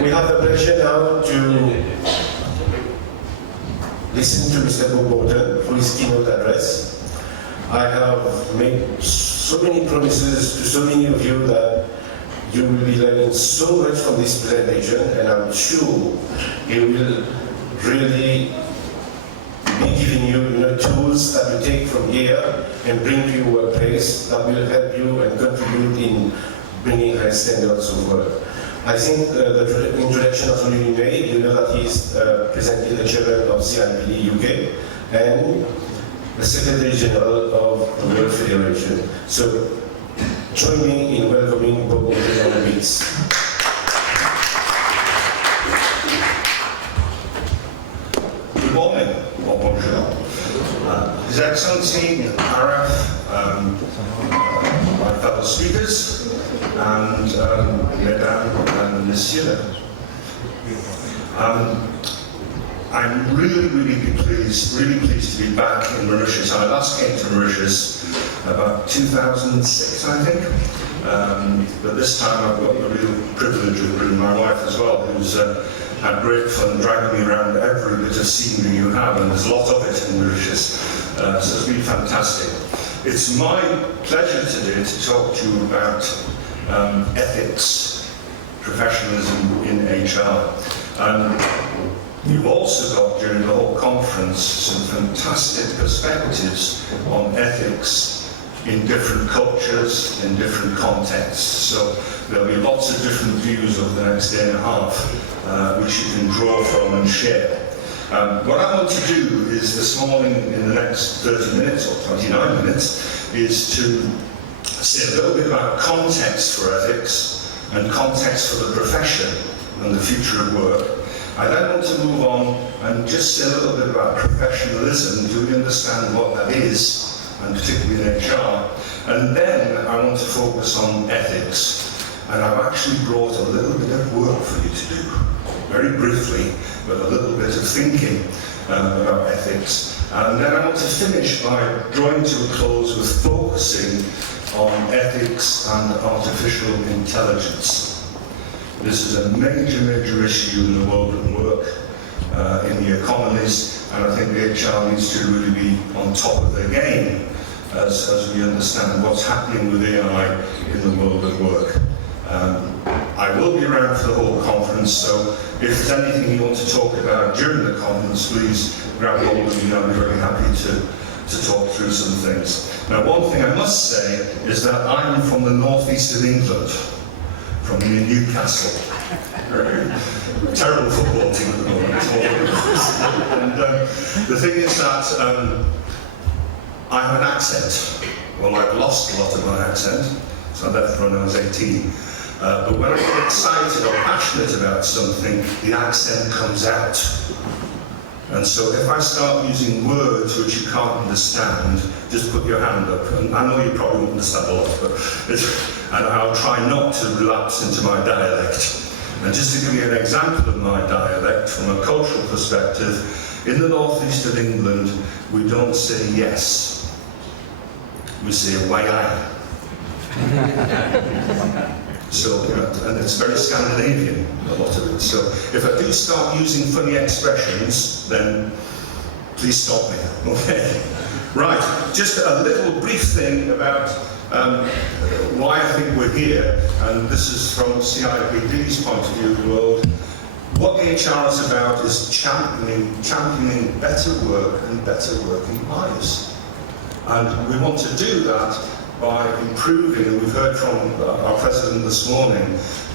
We have the pleasure now to listen to Mr. Bob Morton for his keynote address. I have made so many promises to so many of you that you will be learning so much from this presentation, and I'm sure he will really be giving you, tools that you take from here and bring to your workplace that will help you and contribute in bringing high standards of work. I think the introduction has already been made. You know that he is presently the chairman of CIPD-UK and the Secretary General of the World Federation. So join me in welcoming Bob Morton on the beats. Good morning, or bonjour. His Excellency, MAHRP, my fellow speakers, and Mesdames and Messieurs. I'm really pleased to be back in Mauritius. I last came to Mauritius about 2006, I think. But this time I've got the real privilege of bringing my wife as well, who's had great fun dragging me around every bit of scenery you have, and there's a lot of it in Mauritius. So it's been fantastic. It's my pleasure today to talk to you about ethics, professionalism in HR. You've also got, during the whole conference, some fantastic perspectives on ethics in different cultures, in different contexts. So there'll be lots of different views over the next day and a half, which you can draw from and share. What I want to do is this morning, in the next 30 minutes or 29 minutes, is to say a little bit about context for ethics and context for the profession and the future of work. I then want to move on and just say a little bit about professionalism. Do we understand what that is, and particularly in HR? And then I want to focus on ethics. And I've actually brought a little bit of work for you to do, very briefly, but a little bit of thinking about ethics. And then I want to finish by drawing to a close with focusing on ethics and artificial intelligence. This is a major issue in the world of work, in the economies, and I think the HR needs to really be on top of their game as we understand what's happening with AI in the world of work. I will be around for the whole conference, so if there's anything you want to talk about during the conference, please grab hold of me. I'll be very happy to talk through some things. Now, one thing I must say is that I'm from the northeast of England, from near Newcastle. Terrible football team at the moment. And the thing is that I have an accent. Well, I've lost a lot of my accent, so I left when I was 18. But when I get excited or passionate about something, the accent comes out. And so if I start using words which you can't understand, just put your hand up. And I know you probably won't understand a lot, but and I'll try not to relapse into my dialect. And just to give you an example of my dialect from a cultural perspective, in the northeast of England, we don't say yes. We say why I. So, and it's very Scandinavian, a lot of it. So, if I do start using funny expressions, then please stop me, okay? Right, just a little brief thing about why I think we're here, and this is from CIPD's point of view of the world. What the HR is about is championing better work and better working lives. And we want to do that by improving, and we've heard from our president this morning,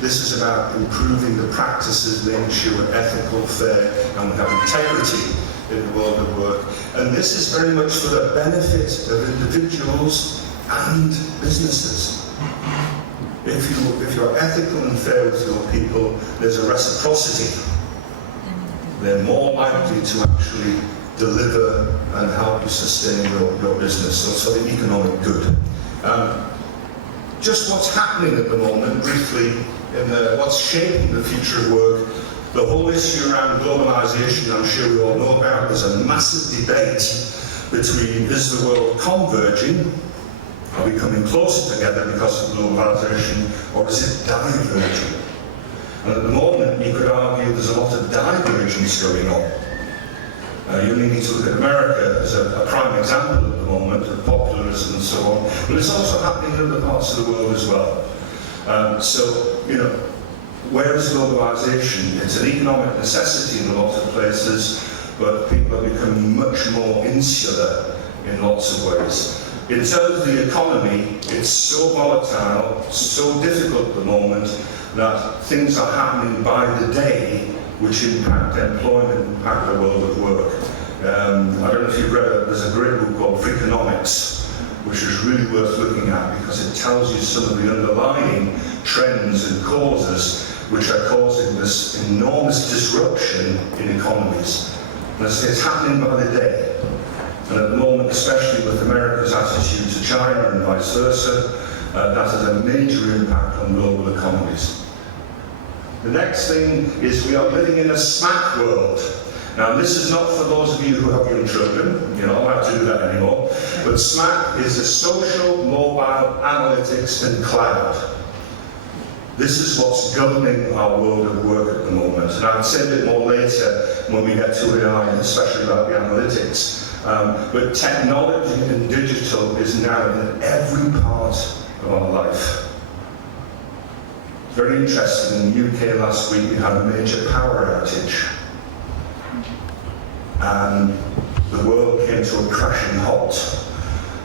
this is about improving the practices, making sure we're ethical, fair, and we have integrity in the world of work. And this is very much for the benefit of individuals and businesses. If you're ethical and fair with your people, there's a reciprocity. They're more likely to actually deliver and help you sustain your business, so for the economic good. Just what's happening at the moment, briefly, in what's shaping the future of work, the whole issue around globalisation, I'm sure we all know about. There's a massive debate between, is the world converging, are we coming closer together because of globalisation, or is it diverging? And at the moment, you could argue there's a lot of divergence going on. You only need to look at America as a prime example at the moment of populism and so on, but it's also happening in other parts of the world as well. So, you know, where is globalization? It's an economic necessity in a lot of places, but people are becoming much more insular in lots of ways. In terms of the economy, it's so volatile, so difficult at the moment, that things are happening by the day which impact employment, impact the world of work. I don't know if you've read it, there's a great book called Freakonomics, which is really worth looking at because it tells you some of the underlying trends and causes which are causing this enormous disruption in economies. And it's happening by the day. And at the moment, especially with America's attitude to China and vice versa, that has a major impact on global economies. The next thing is we are living in a SMAC world. Now, this is not for those of you who have young children, you don't have to do that anymore, but SMAC is a social, mobile, analytics and cloud. This is what's governing our world of work at the moment. And I'll say a bit more later when we get to AI, especially about the analytics. But technology and digital is now in every part of our life. Very interesting, in the UK last week we had a major power outage. And the world came to a crashing halt.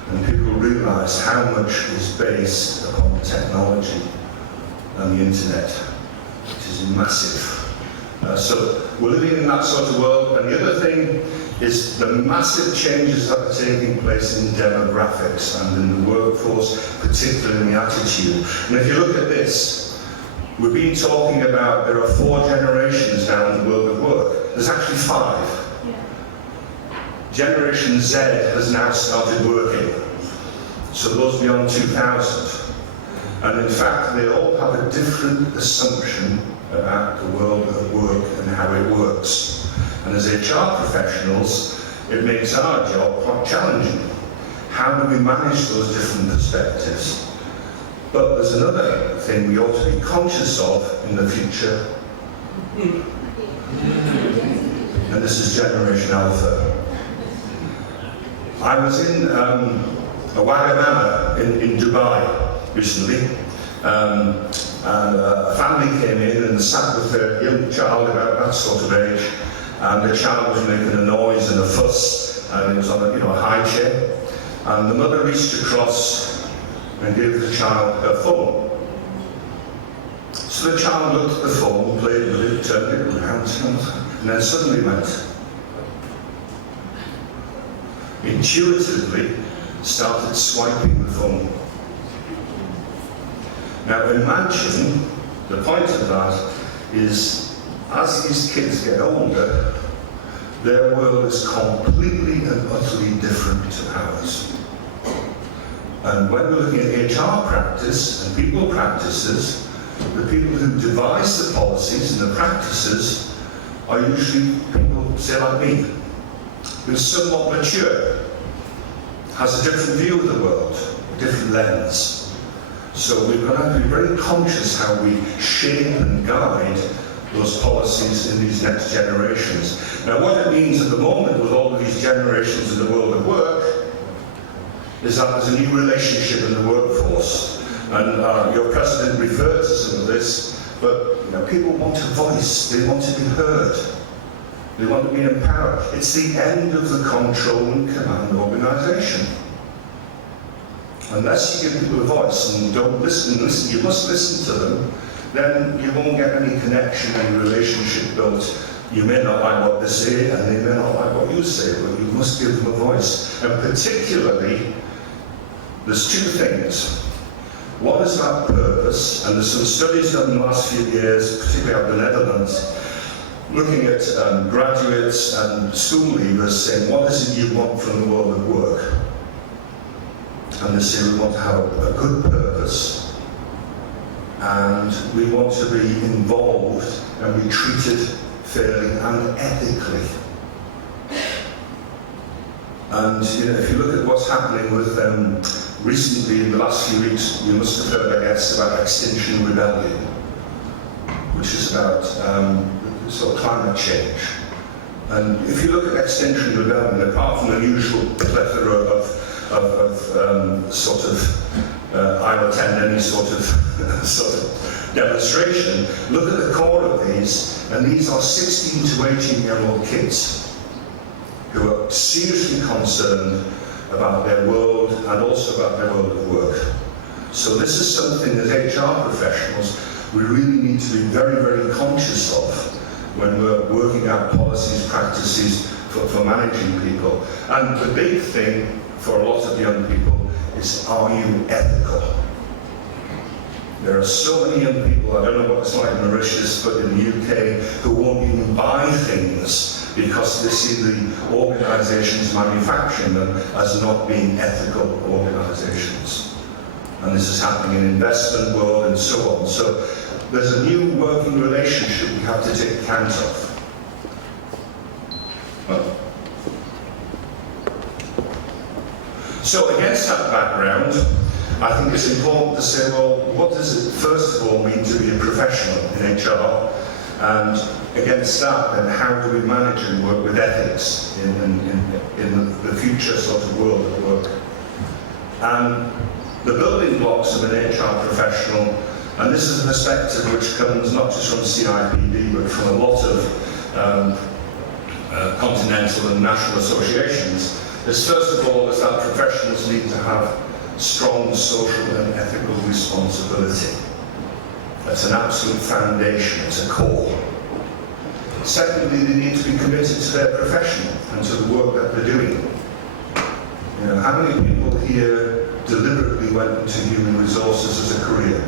And people realised how much is based upon technology and the internet, which is massive. So we're living in that sort of world. And the other thing is the massive changes that are taking place in demographics and in the workforce, particularly in the attitude. And if you look at this, we've been talking about there are 4 generations now in the world of work. There's actually 5. Generation Z has now started working, so those beyond 2000. And in fact, they all have a different assumption about the world of work and how it works. And as HR professionals, it makes our job quite challenging. How do we manage those different perspectives? But there's another thing we ought to be conscious of in the future. And this is Generation Alpha. I was in a Wagamama in Dubai recently, and a family came in and sat with their young child about that sort of age, and the child was making a noise and a fuss, and it was on a high chair, and the mother reached across and gave the child her phone. So the child looked at the phone, played with it, turned it around, and then suddenly went. Intuitively started swiping the phone. Now imagine, the point of that is, as these kids get older, their world is completely and utterly different to ours. And when we're looking at HR practice and people practices, the people who devise the policies and the practices are usually people, say like me, who's somewhat mature, has a different view of the world, a different lens. So we're going to have to be very conscious how we shape and guide those policies in these next generations. Now what it means at the moment with all of these generations in the world of work is that there's a new relationship in the workforce. And your president referred to some of this, but people want a voice, they want to be heard. They want to be empowered. It's the end of the control and command organisation. Unless you give people a voice and don't listen, you must listen to them, then you won't get any connection and relationship built. You may not like what they say and they may not like what you say, but you must give them a voice. And particularly, there's 2 things. One is about purpose, and there's some studies done in the last few years, particularly out of the Netherlands, looking at graduates and school leavers saying, what is it you want from the world of work? And they say we want to have a good purpose, and we want to be involved and be treated fairly and ethically. And if you look at what's happening with them recently in the last few weeks, you must have heard, I guess, about Extinction Rebellion, which is about sort of climate change. And if you look at extension development, apart from the usual plethora of I'll attend any sort of demonstration, look at the core of these, and these are 16 to 18-year-old kids who are seriously concerned about their world and also about their world of work. So this is something as HR professionals we really need to be very, very conscious of when we're working out policies, practices for managing people. And the big thing for a lot of young people is, are you ethical? There are so many young people, I don't know what it's like in Mauritius, but in the UK, who won't even buy things because they see the organisations manufacturing them as not being ethical organisations. And this is happening in the investment world and so on. So there's a new working relationship we have to take account of. So against that background, I think it's important to say, well, what does it first of all mean to be a professional in HR? And against that, then how do we manage and work with ethics in the future sort of world of work? And the building blocks of an HR professional, and this is a perspective which comes not just from CIPD, but from a lot of continental and national associations, is first of all is that professionals need to have strong social and ethical responsibility. That's an absolute foundation, it's a core. Secondly, they need to be committed to their profession and to the work that they're doing. You know, how many people here deliberately went into human resources as a career?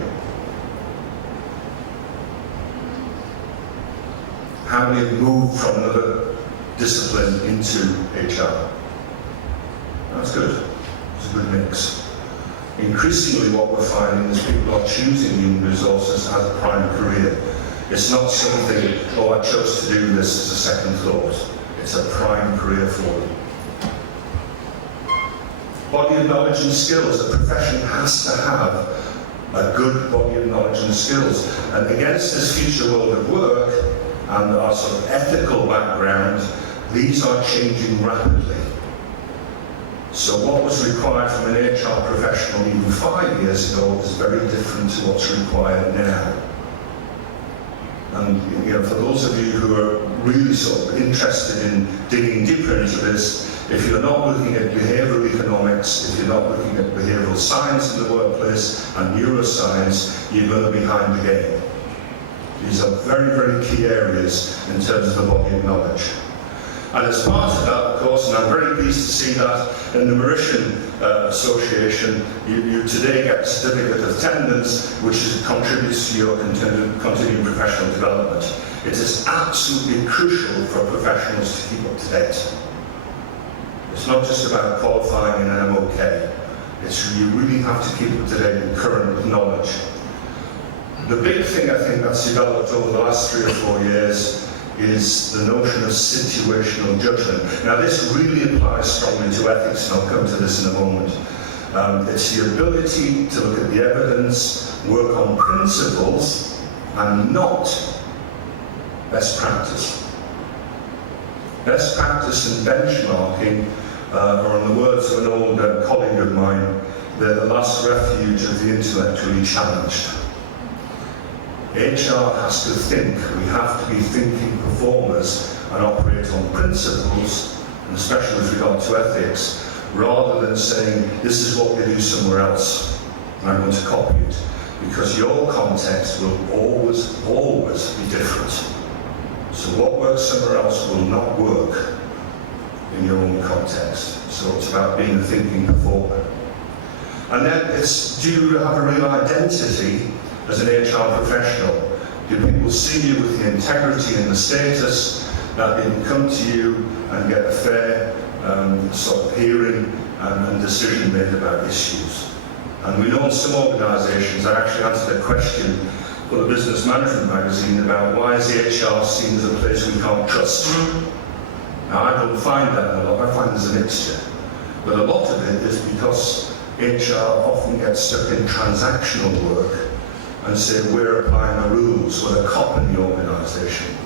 How many have moved from another discipline into HR? That's good. It's a good mix. Increasingly what we're finding is people are choosing human resources as a prime career. It's not something, oh, I chose to do this as a second thought. It's a prime career for them. Body of knowledge and skills. The profession has to have a good body of knowledge and skills. And against this future world of work and our sort of ethical background, these are changing rapidly. So what was required from an HR professional even 5 years ago is very different to what's required now. And you know, for those of you who are really sort of interested in digging deeper into this, if you're not looking at behavioural economics, if you're not looking at behavioural science in the workplace and neuroscience, you're going to be behind the game. These are very, very key areas in terms of the body of knowledge. And as part of that, of course, and I'm very pleased to see that in the Mauritian Association, you today get a certificate of attendance, which contributes to your continuing professional development. It is absolutely crucial for professionals to keep up to date. It's not just about qualifying in an MOK. It's you really have to keep up to date with current knowledge. The big thing I think that's developed over the last 3 or 4 years is the notion of situational judgment. Now this really applies strongly to ethics, and I'll come to this in a moment. It's the ability to look at the evidence, work on principles, and not best practice. Best practice and benchmarking are, in the words of an old colleague of mine, they're the last refuge of the intellectually challenged. HR has to think, we have to be thinking performers and operate on principles, and especially with regard to ethics, rather than saying, this is what they do somewhere else, and I'm going to copy it. Because your context will always be different. So what works somewhere else will not work in your own context. So it's about being a thinking performer. And then it's, do you have a real identity as an HR professional? Do people see you with the integrity and the status that they can come to you and get a fair sort of hearing and decision made about issues? And we know in some organisations, I actually answered a question for the Business Management magazine about why is HR seen as a place we can't trust? Now I don't find that a lot, I find there's a mixture. But a lot of it is because HR often gets stuck in transactional work and say we're applying the rules with a cop in the organisation.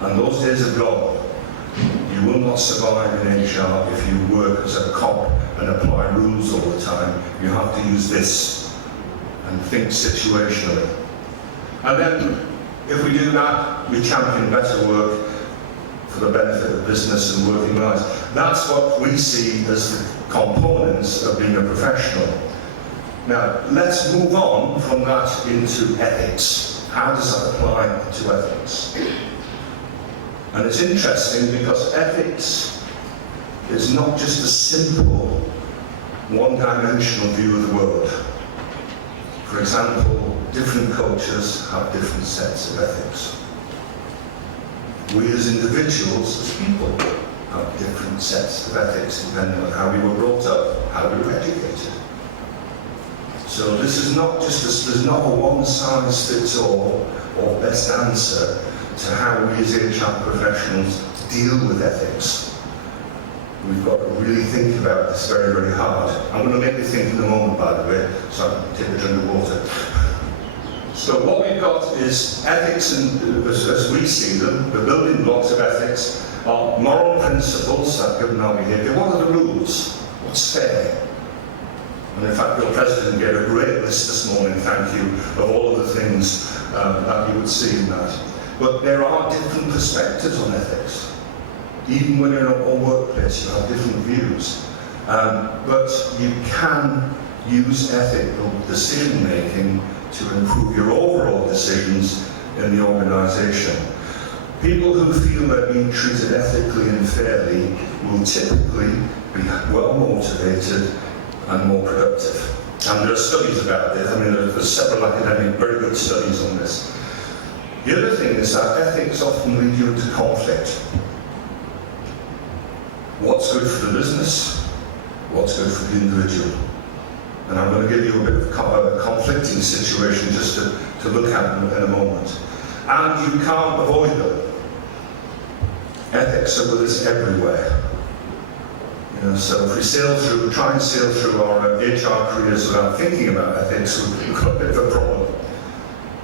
And those days are gone. You will not survive in HR if you work as a cop and apply rules all the time. You have to use this and think situationally. And then, if we do that, we champion better work for the benefit of business and working lives. That's what we see as the components of being a professional. Now, let's move on from that into ethics. How does that apply to ethics? And it's interesting because ethics is not just a simple, one-dimensional view of the world. For example, different cultures have different sets of ethics. We as individuals, as people, have different sets of ethics depending on how we were brought up, how we were educated. So this is not just there's not a one-size-fits-all or best answer to how we as HR professionals deal with ethics. We've got to really think about this very, very hard. I'm going to make you think in a moment, by the way, so I can take a drink of water. So what we've got is ethics, and as we see them, the building blocks of ethics are moral principles that govern our behaviour. What are the rules? What's fair? And in fact, your president gave a great list this morning, thank you, of all of the things that you would see in that. But there are different perspectives on ethics. Even when you're in a workplace, you have different views. But you can use ethical decision-making to improve your overall decisions in the organisation. People who feel they're being treated ethically and fairly will typically be well motivated and more productive. And there are studies about this. I mean, there's several academic, very good studies on this. The other thing is that ethics often lead you into conflict. What's good for the business? What's good for the individual? And I'm going to give you a bit of a conflicting situation just to look at in a moment. And you can't avoid them. Ethics are with us everywhere. You know, so if we try and sail through our HR careers without thinking about ethics, we've got a bit of a problem.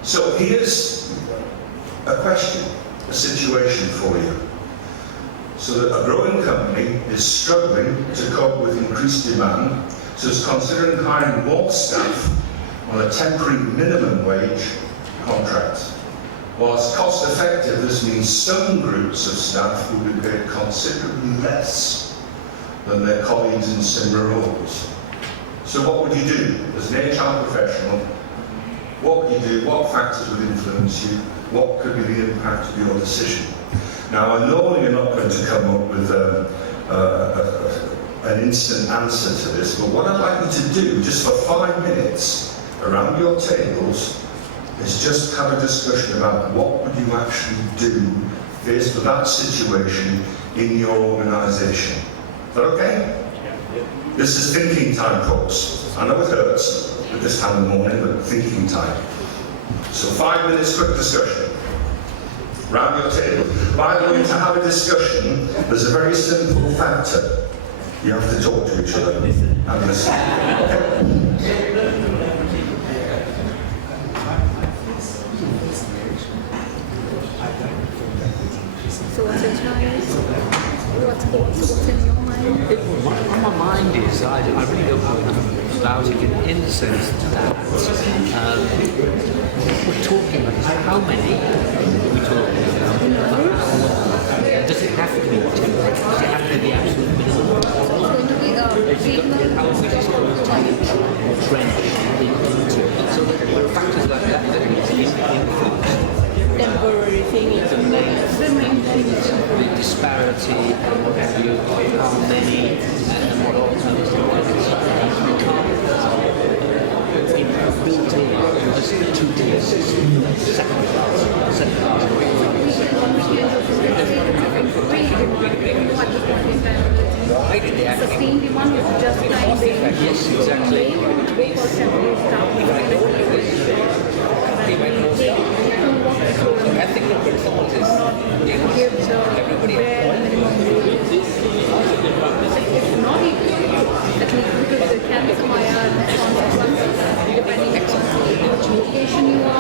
So here's a question, a situation for you. So that a growing company is struggling to cope with increased demand, so it's considering hiring more staff on a temporary minimum wage contract. Whilst cost effective, this means some groups of staff will be paid considerably less than their colleagues in similar roles. So what would you do as an HR professional? What would you do? What factors would influence you? What could be the impact of your decision? Now, I know you're not going to come up with an instant answer to this, but what I'd like you to do, just for 5 minutes, around your tables, is just have a discussion about what would you actually do faced with that situation in your organisation. Is that okay? Yeah. This is thinking time, folks. I know it hurts at this time of the morning, but thinking time. So 5 minutes, quick discussion. Round your table. By the way, to have a discussion, there's a very simple factor. You have to talk to each other and listen. So what's in choice? What's in your mind? On my mind is, I really don't know enough about it in the sense that we're talking about how many are we talking about? Does it have to be 10? Does it have to be the absolute minimum? How are we just going to trench into it? So there are factors like that that need to be influenced. Temporary thing is the disparity and what have you, how many and what alternatives there are. Built in just 2 days, second class. Sustain demand is just like yes, exactly. Ethical principles is everybody bare minimum wage. It's not equal, at least because there can be some IR consequences depending on which location you are.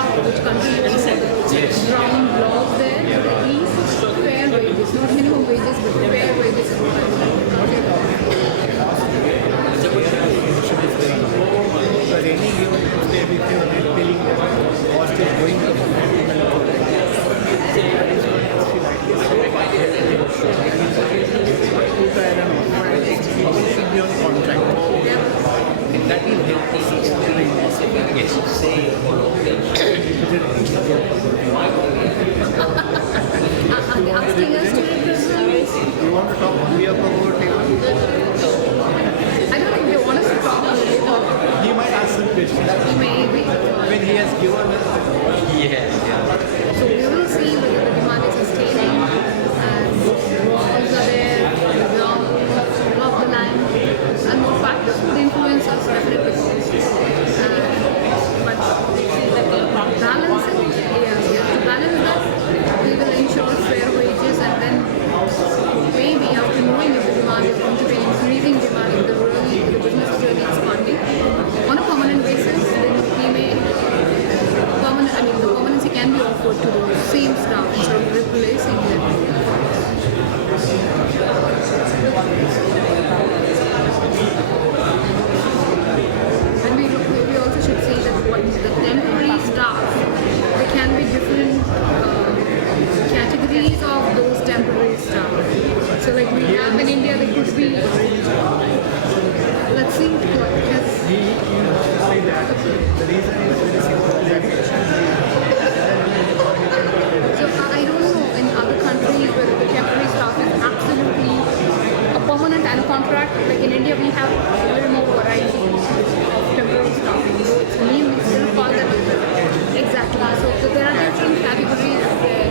Yes, say one of them. Are they asking us to represent? You want to talk only about table? I don't think they want us to talk about it. He might ask some questions. Maybe. When he has given us. Yes, yeah. So we will see whether the demand is sustaining and walls are there, above the line, and more factors would influence us definitely. But balance it, to balance that, we will ensure fair wages, and then maybe after knowing if the demand is going to be increasing demand in the rural, the business is really expanding on a permanent basis, then we may the permanency can be offered to the same staff instead of replacing them. And we also should see that what the temporary staff, there can be different categories of those temporary staff. So like we have in India, there could be, let's see what has. He say that the reason is very simple. So I don't know in other countries where the temporary staff is absolutely a permanent and a contract. Like in India, we have a little more variety of temporary staff. So it's new, we still call them exactly. So there are different categories there.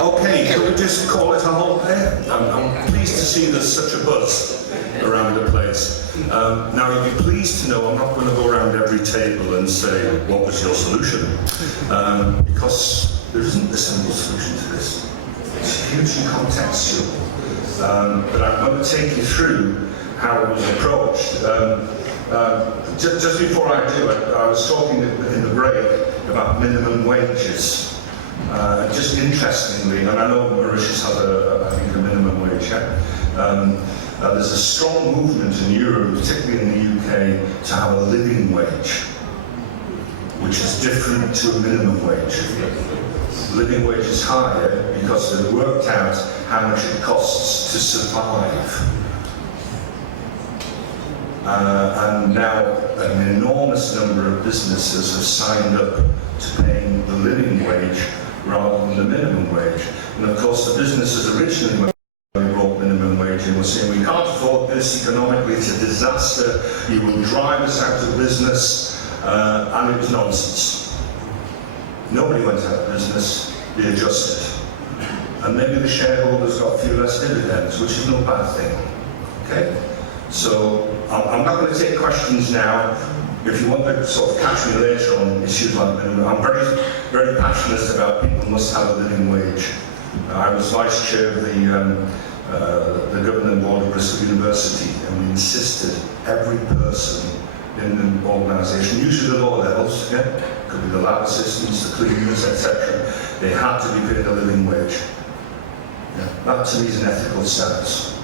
Okay, can we just call it a halt there? I'm pleased to see there's such a buzz around the place. Now, you'd be pleased to know I'm not going to go around every table and say, what was your solution? Because there isn't a simple solution to this. It's hugely contextual. But I'm going to take you through how it was approached. Just before I do it, I was talking in the break about minimum wages. Just interestingly, and I know Mauritius has I think a minimum wage, yeah? There's a strong movement in Europe, particularly in the UK, to have a living wage, which is different to a minimum wage. Living wage is higher because they've worked out how much it costs to survive. And now an enormous number of businesses have signed up to paying the living wage rather than the minimum wage. And of course the businesses originally, when they brought minimum wage in, were saying, we can't afford this economically, it's a disaster, you will drive us out of business, and it was nonsense. Nobody went out of business, they adjusted. And maybe the shareholders got a few less dividends, which is no bad thing. Okay? So I'm not going to take questions now. If you want to sort of catch me later on issues like minimum, I'm very, very passionate about people must have a living wage. I was vice chair of the governing board of Bristol University, and we insisted every person in the organisation, usually the lower levels, yeah, could be the lab assistants, the cleaners, etc. They had to be paid a living wage. Yeah. That to me is an ethical stance.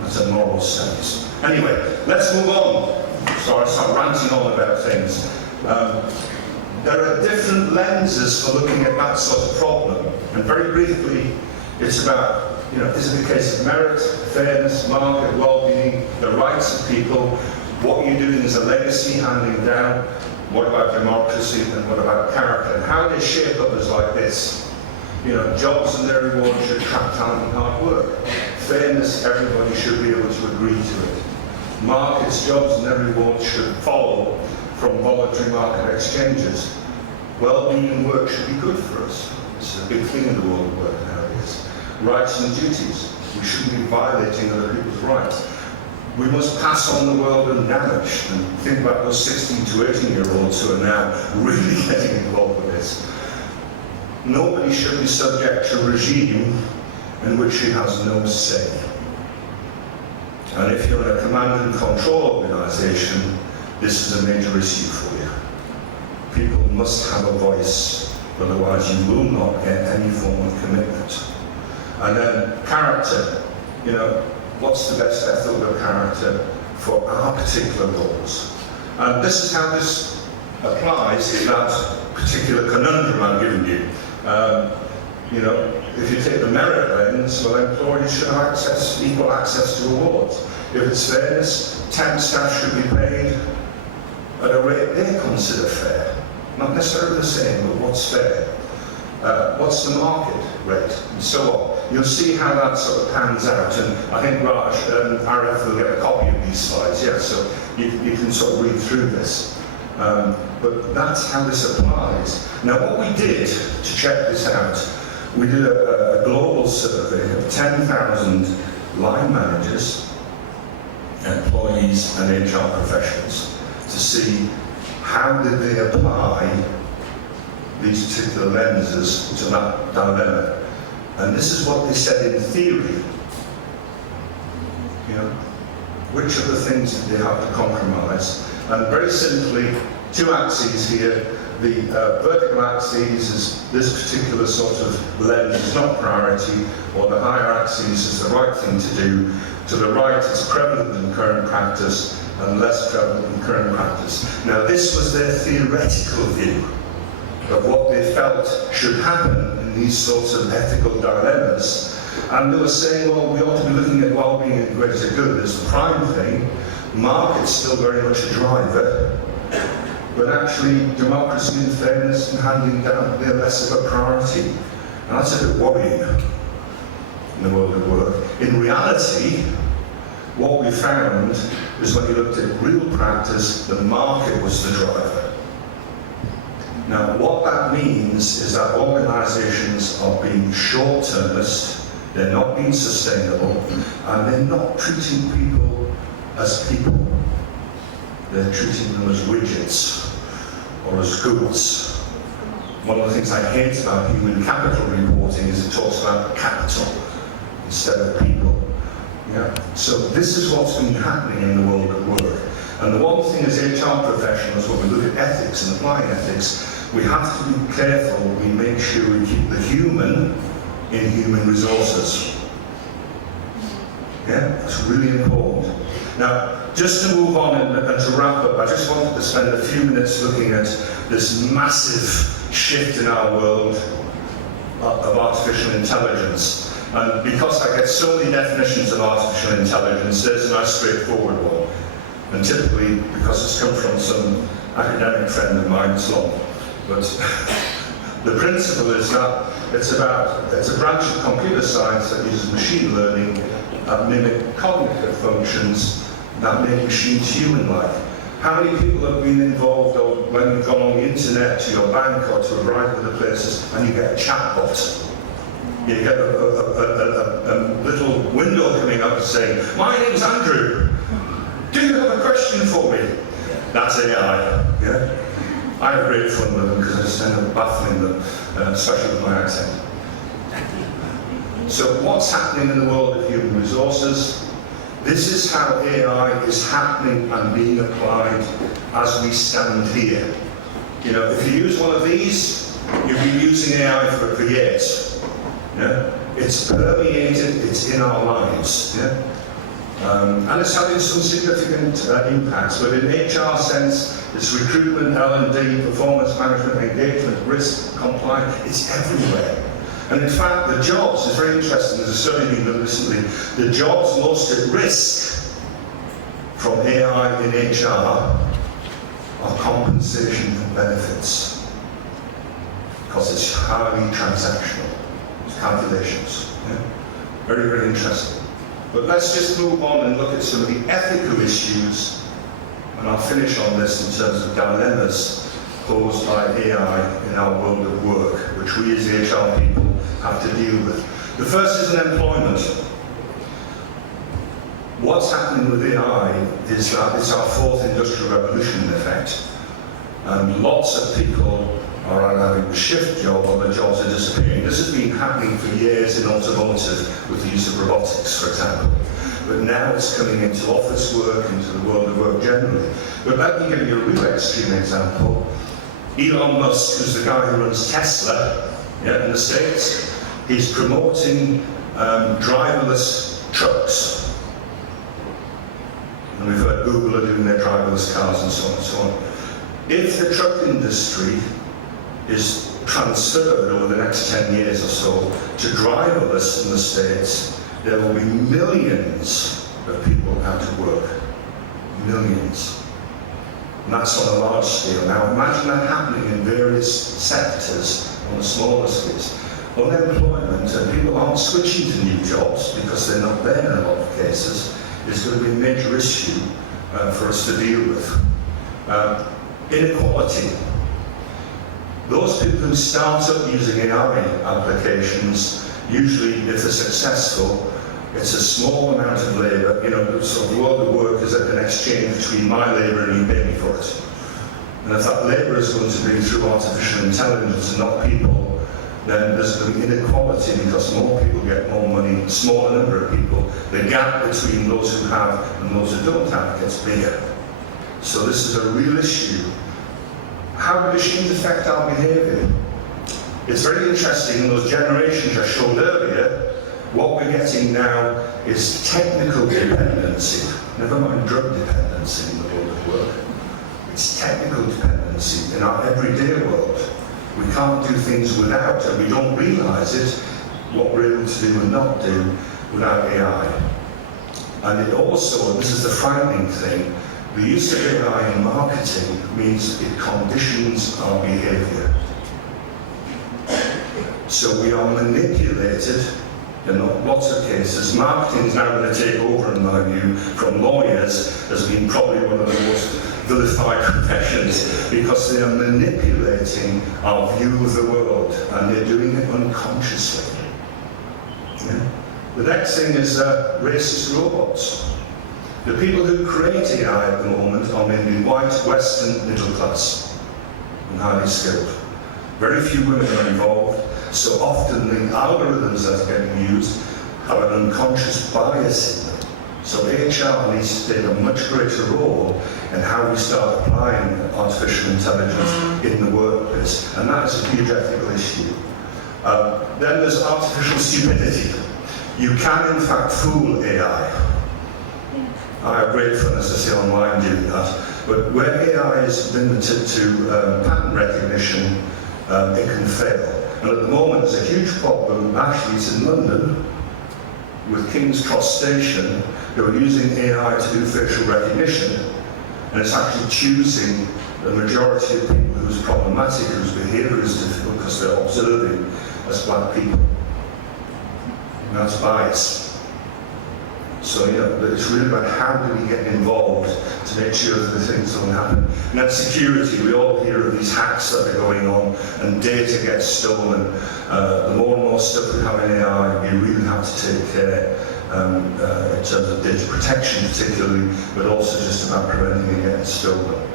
That's a moral stance. Anyway, let's move on. So I start ranting on about things. There are different lenses for looking at that sort of problem. And very briefly, it's about, is it a case of merit, fairness, market, well-being, the rights of people, what you're doing is a legacy handing down, what about democracy, and what about character, and how they shape others like this. Jobs and their rewards should attract talent and hard work. Fairness, everybody should be able to agree to it. Markets, jobs and their rewards should follow from voluntary market exchanges. Well-being and work should be good for us. This is a big thing in the world of work nowadays. Rights and duties. We shouldn't be violating other people's rights. We must pass on the world undamaged, and think about those 16 to 18-year-olds who are now really getting involved with this. Nobody should be subject to a regime in which he has no say. And if you're in a command and control organisation, this is a major issue for you. People must have a voice, otherwise you will not get any form of commitment. And then character, what's the best ethical character for our particular roles? And this is how this applies in that particular conundrum I'm giving you. If you take the merit lens, well, employees should have equal access to awards. If it's fairness, temp staff should be paid at a rate they consider fair. Not necessarily the same, but what's fair? What's the market rate? And so on. You'll see how that sort of pans out, and I think Raj, RF will get a copy of these slides, yeah, so you can sort of read through this. But that's how this applies. Now what we did to check this out, we did a global survey of 10,000 line managers, employees and HR professionals to see how did they apply these particular lenses to that dilemma. And this is what they said in theory. You know, which of the things did they have to compromise? And very simply, two axes here. The vertical axis is this particular sort of lens is not priority, or the higher axis is the right thing to do. To the right, it's prevalent in current practice and less prevalent in current practice. Now, this was their theoretical view of what they felt should happen in these sorts of ethical dilemmas. And they were saying, well, we ought to be looking at well-being and greater good as the prime thing. Market's still very much a driver. But actually, democracy and fairness and handing down, they're less of a priority. And that's a bit worrying in the world of work. In reality, what we found is when you looked at real practice, the market was the driver. Now, what that means is that organisations are being short-termist, they're not being sustainable, and they're not treating people as people. They're treating them as widgets or as goods. One of the things I hate about human capital reporting is it talks about capital instead of people. Yeah? So this is what's been happening in the world of work. And the one thing as HR professionals, when we look at ethics and applying ethics, we have to be careful we make sure we keep the human in human resources. Yeah, that's really important. Now, just to move on and to wrap up, I just wanted to spend a few minutes looking at this massive shift in our world of artificial intelligence. And because I get so many definitions of artificial intelligence, there's a nice straightforward one. And typically, because it's come from some academic friend of mine, it's long. But the principle is that it's a branch of computer science that uses machine learning that mimic cognitive functions that make machines human-like. How many people have been involved, or when you've gone on the internet to your bank or to a variety of other places, and you get a chatbot? You get a little window coming up saying, "My name's Andrew. Do you have a question for me?" That's AI. Yeah? I have great fun with them because I just end up baffling them, especially with my accent. So what's happening in the world of human resources? This is how AI is happening and being applied as we stand here. You know, if you use one of these, you've been using AI for years. Yeah? It's permeated, it's in our lives. Yeah? And it's having some significant impacts. But in HR sense, it's recruitment, L&D, performance management, engagement, risk, compliance, it's everywhere. And in fact, the jobs, it's very interesting, there's a study being done recently, the jobs most at risk from AI in HR are compensation and benefits. Because it's highly transactional, it's calculations. Yeah? Very, very interesting. But let's just move on and look at some of the ethical issues, and I'll finish on this in terms of dilemmas posed by AI in our world of work, which we as HR people have to deal with. The first is unemployment. What's happening with AI is that it's our fourth industrial revolution in effect. And lots of people are either having a shift job or their jobs are disappearing. This has been happening for years in automotive with the use of robotics, for example. But now it's coming into office work, into the world of work generally. But let me give you a real extreme example. Elon Musk, who's the guy who runs Tesla in the States, he's promoting driverless trucks. And we've heard Google are doing their driverless cars and so on and so on. If the truck industry is transferred over the next 10 years or so to driverless in the States, there will be millions of people out of work. Millions. And that's on a large scale. Now imagine that happening in various sectors on a smaller scale. Unemployment, and people aren't switching to new jobs because they're not there in a lot of cases, is going to be a major issue for us to deal with. Inequality. Those people who start up using AI applications, usually if they're successful, it's a small amount of labour. You know, so the world of work is an exchange between my labour and you pay me for it. And if that labour is going to be through artificial intelligence and not people, then there's going to be inequality because more people get more money, a smaller number of people. The gap between those who have and those who don't have gets bigger. So this is a real issue. How do machines affect our behaviour? It's very interesting, in those generations I showed earlier, what we're getting now is technical dependency, never mind drug dependency in the world of work. It's technical dependency in our everyday world. We can't do things without, and we don't realise it, what we're able to do and not do without AI. And it also, and this is the frightening thing, the use of AI in marketing means it conditions our behaviour. So we are manipulated in lots of cases. Marketing is now going to take over, in my view, from lawyers as being probably one of the most vilified professions, because they are manipulating our view of the world, and they're doing it unconsciously. Yeah? The next thing is racist robots. The people who create AI at the moment are mainly white, Western, middle class, and highly skilled. Very few women are involved, so often the algorithms that are getting used have an unconscious bias in them. So HR needs to take a much greater role in how we start applying artificial intelligence in the workplace, and that is a huge ethical issue. Then there's artificial stupidity. You can in fact fool AI. I have great fun, as I say, online doing that. But where AI is limited to pattern recognition, it can fail. And at the moment, there's a huge problem. Actually, it's in London with King's Cross Station, who are using AI to do facial recognition, and it's actually choosing the majority of people who's problematic, whose behaviour is difficult because they're observing as black people. And that's bias. So, you know, it's really about how do we get involved to make sure that the things don't happen. And then security, we all hear of these hacks that are going on and data gets stolen. The more and more stuff we have in AI, we really have to take care in terms of data protection particularly, but also just about preventing it getting stolen.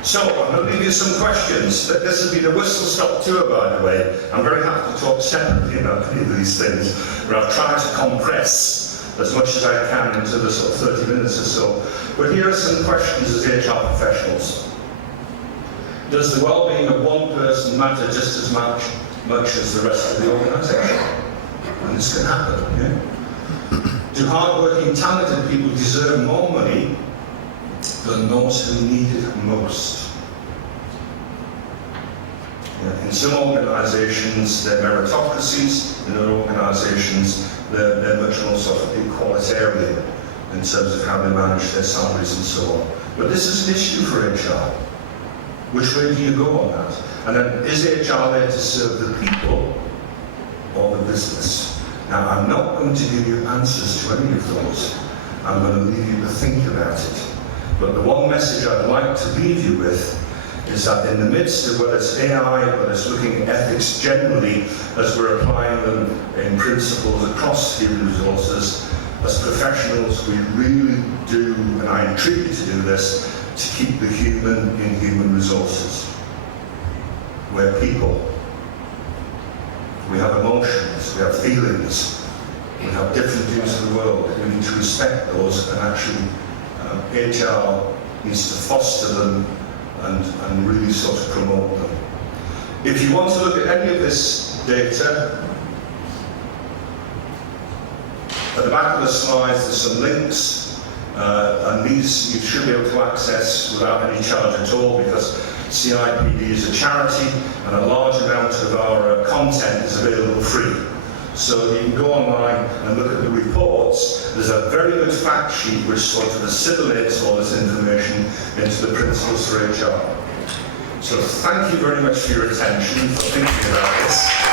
So, I'm going to leave you some questions. This has been a whistle-stop tour, by the way. I'm very happy to talk separately about any of these things, but I'll try to compress as much as I can into the sort of 30 minutes or so. But here are some questions as HR professionals. Does the well-being of one person matter just as much as the rest of the organisation? And this can happen, yeah? Do hard-working, talented people deserve more money than those who need it most? Yeah, in some organisations, they're meritocracies. In other organisations, they're much more sort of equalitarian in terms of how they manage their salaries and so on. But this is an issue for HR. Which way do you go on that? And then, is HR there to serve the people or the business? Now, I'm not going to give you answers to any of those. I'm going to leave you to think about it. But the one message I'd like to leave you with is that in the midst of whether it's AI, whether it's looking at ethics generally, as we're applying them in principles across human resources, as professionals, we really do, and I entreat you to do this, to keep the human in human resources. We're people. We have emotions, we have feelings, we have different views of the world. We need to respect those, and actually HR needs to foster them and really sort of promote them. If you want to look at any of this data, at the back of the slides there's some links, and these you should be able to access without any charge at all, because CIPD is a charity and a large amount of our content is available free. So you can go online and look at the reports there's a very good fact sheet which sort of assimilates all this information into the principles for HR. So thank you very much for your attention, for thinking about this.